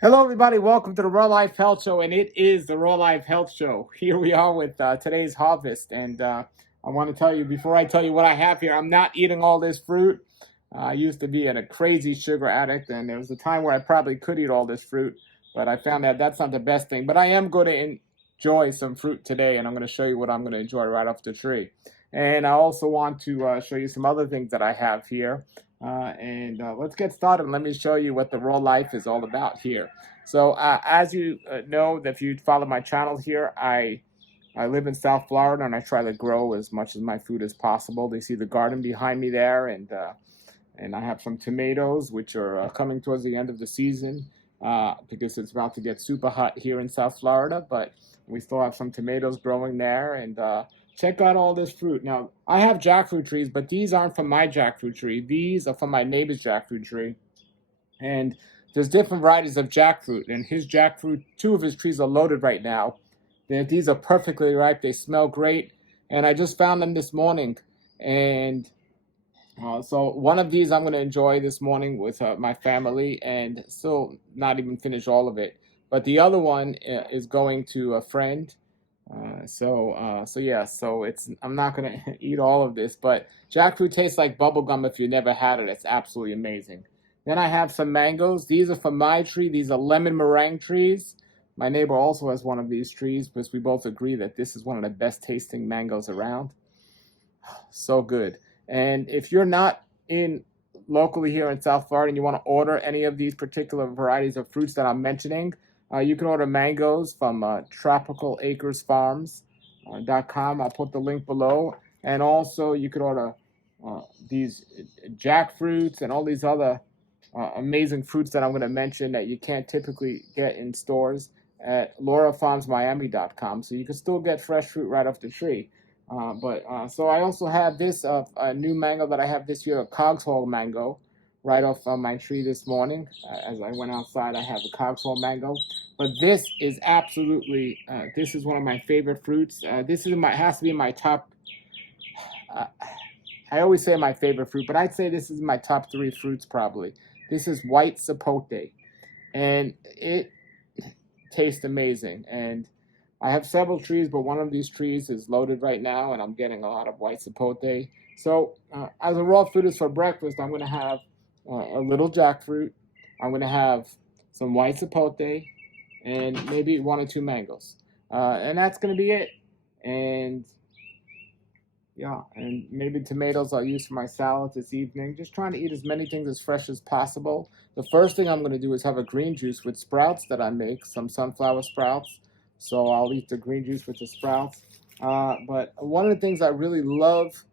Hello, everybody. Welcome to the Raw Life Health Show, and it is the Raw Life Health Show. Here we are with today's harvest, and I want to tell you before I tell you what I have here. I'm not eating all this fruit. I used to be a crazy sugar addict, and there was a time where I probably could eat all this fruit, but I found that that's not the best thing. But I am going to enjoy some fruit today, and I'm going to show you what I'm going to enjoy right off the tree. And I also want to show you some other things that I have here. Let's get started. Let me show you what the raw life is all about here. So as you know, if you follow my channel here, I live in South Florida and I try to grow as much of my food as possible. You see the garden behind me there, and I have some tomatoes which are coming towards the end of the season because it's about to get super hot here in South Florida. But we still have some tomatoes growing there, and check out all this fruit. Now, I have jackfruit trees, but these aren't from my jackfruit tree. These are from my neighbor's jackfruit tree. And there's different varieties of jackfruit. And his jackfruit, two of his trees are loaded right now. These are perfectly ripe. They smell great. And I just found them this morning. And so one of these I'm going to enjoy this morning with my family and still not even finish all of it. But the other one is going to a friend. I'm not gonna eat all of this, but jackfruit tastes like bubble gum if you never had it. It's absolutely amazing. Then I have some mangoes. These are from my tree. These are lemon meringue trees. My neighbor also has one of these trees, because we both agree that this is one of the best tasting mangoes around. So good. And if you're not in locally here in South Florida and you want to order any of these particular varieties of fruits that I'm mentioning, you can order mangoes from tropicalacresfarms.com. I'll put the link below. And also you can order these jackfruits and all these other amazing fruits that I'm going to mention that you can't typically get in stores at laurafarmsmiami.com. So you can still get fresh fruit right off the tree. So I also have this a new mango that I have this year, a Cogswall mango, right off my tree this morning. As I went outside, I have a Cogswall mango. But this is absolutely, this is one of my favorite fruits. This is has to be my top. I always say my favorite fruit, but I'd say this is my top 3 fruits probably. This is white sapote, and it tastes amazing. And I have several trees, but one of these trees is loaded right now, and I'm getting a lot of white sapote. So as a raw food is for breakfast, I'm going to have a little jackfruit. I'm going to have some white sapote and maybe 1 or 2 mangoes. And that's going to be it. And yeah, and maybe tomatoes I'll use for my salad this evening. Just trying to eat as many things as fresh as possible. The first thing I'm going to do is have a green juice with sprouts that I make, some sunflower sprouts. So I'll eat the green juice with the sprouts. But one of the things I really love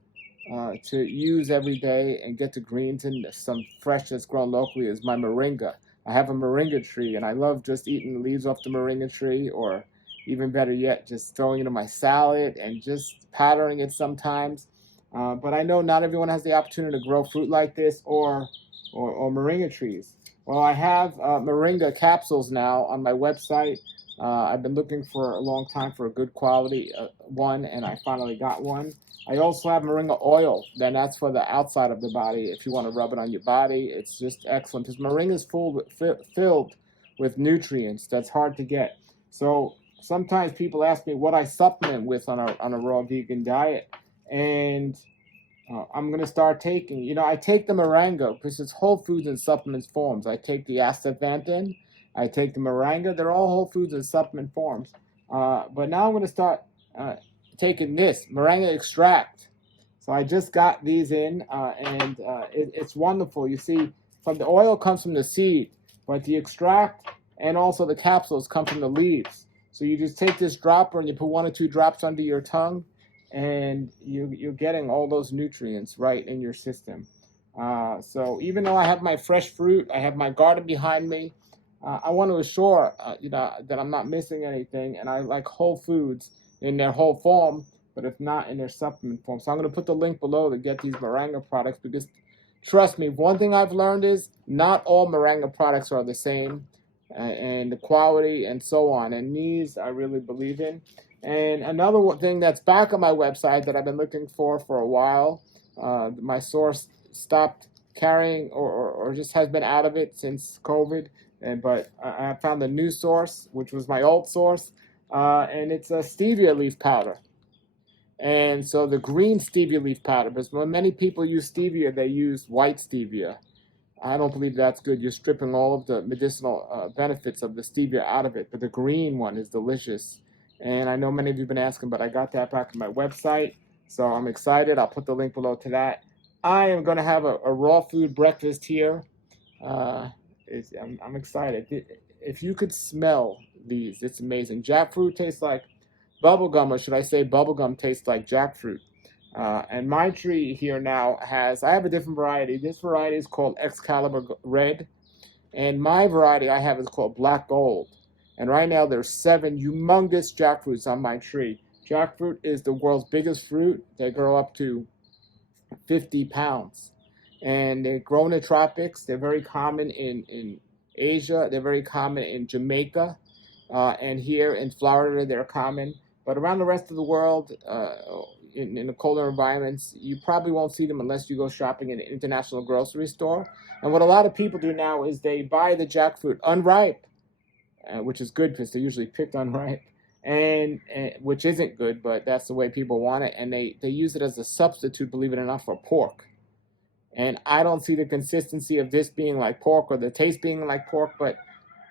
to use every day and get the greens in, some fresh that's grown locally, is my moringa. I have a moringa tree, and I love just eating the leaves off the moringa tree, or even better yet, just throwing it in my salad and just powdering it sometimes. But I know not everyone has the opportunity to grow fruit like this or moringa trees. Well, I have moringa capsules now on my website. I've been looking for a long time for a good quality one, and I finally got one. I also have moringa oil. Then that's for the outside of the body. If you want to rub it on your body, it's just excellent, because moringa is filled with nutrients that's hard to get. So sometimes people ask me what I supplement with on a raw vegan diet, and I'm going to start taking, I take the moringa because it's whole foods and supplements forms. I take the astaxanthin, I take the moringa. They're all whole foods and supplement forms. But now I'm going to start taking this moringa extract. So I just got these in, and it's wonderful. You see, from the oil comes from the seed, but the extract and also the capsules come from the leaves. So you just take this dropper and you put 1 or 2 drops under your tongue, and you're getting all those nutrients right in your system. So even though I have my fresh fruit, I have my garden behind me, I want to assure that I'm not missing anything, and I like whole foods in their whole form, but if not in their supplement form. So I'm going to put the link below to get these Moringa products, because trust me, one thing I've learned is not all Moringa products are the same, and the quality and so on. And these I really believe in. And another thing that's back on my website that I've been looking for a while, my source stopped carrying or just has been out of it since COVID, But I found a new source, which was my old source, and it's a stevia leaf powder. And so the green stevia leaf powder, because when many people use stevia, they use white stevia. I don't believe that's good. You're stripping all of the medicinal benefits of the stevia out of it. But the green one is delicious. And I know many of you have been asking, but I got that back on my website. So I'm excited. I'll put the link below to that. I am going to have a raw food breakfast here. I'm excited. If you could smell these, it's amazing. Jackfruit tastes like bubblegum, or should I say bubblegum tastes like jackfruit. And my tree here now I have a different variety. This variety is called Excalibur Red. And my variety I have is called Black Gold. And right now there's 7 humongous jackfruits on my tree. Jackfruit is the world's biggest fruit. They grow up to 50 pounds. And they grow in the tropics. They're very common in Asia. They're very common in Jamaica. And here in Florida, they're common. But around the rest of the world, in the colder environments, you probably won't see them unless you go shopping in an international grocery store. And what a lot of people do now is they buy the jackfruit unripe, which is good because they're usually picked unripe, and which isn't good, but that's the way people want it. And they use it as a substitute, believe it or not, for pork. And I don't see the consistency of this being like pork or the taste being like pork, but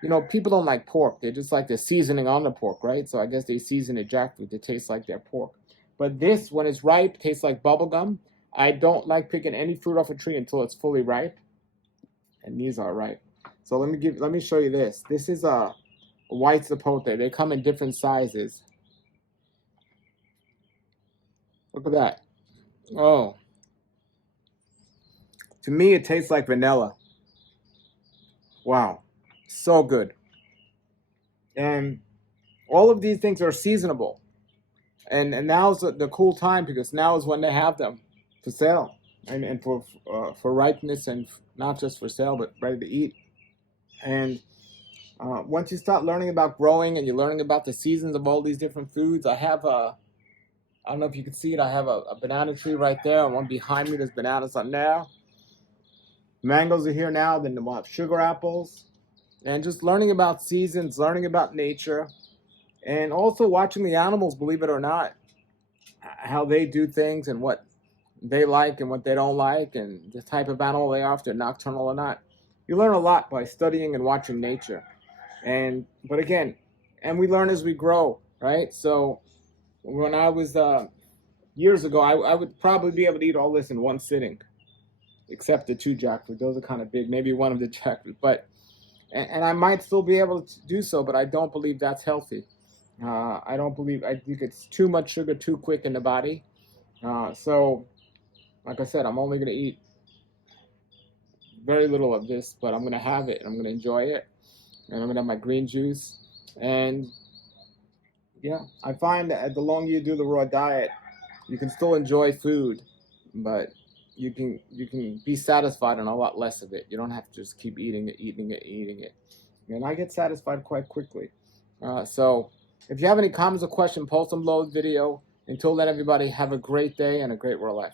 you know, people don't like pork. They just like the seasoning on the pork, right? So I guess they season the jackfruit to taste like their pork. But this, when it's ripe, tastes like bubblegum. I don't like picking any fruit off a tree until it's fully ripe. And these are ripe. So let me show you this. This is a white sapote. They come in different sizes. Look at that. Oh. To me, it tastes like vanilla. Wow. So good. And all of these things are seasonable. And now's the cool time because now is when they have them for sale and for ripeness, and not just for sale, but ready to eat. And once you start learning about growing and you're learning about the seasons of all these different foods, I don't know if you can see it, I have a banana tree right there, and one behind me, there's bananas on there. Mangoes are here now, then we'll have sugar apples. And just learning about seasons, learning about nature, and also watching the animals, believe it or not, how they do things and what they like and what they don't like, and the type of animal they are, if they're nocturnal or not. You learn a lot by studying and watching nature. But again, and we learn as we grow, right? So when I was years ago, I would probably be able to eat all this in one sitting, except the 2 jackfruit. Those are kind of big. Maybe one of the jackfruit, but and I might still be able to do so, but I don't believe that's healthy. I think it's too much sugar too quick in the body. So, like I said, I'm only going to eat very little of this, but I'm going to have it, and I'm going to enjoy it, and I'm going to have my green juice. And yeah, I find that the longer you do the raw diet, you can still enjoy food, but you can be satisfied on a lot less of it. You don't have to just keep eating it. And I get satisfied quite quickly. So if you have any comments or questions, post them below the video. Until then, everybody, have a great day and a great real life.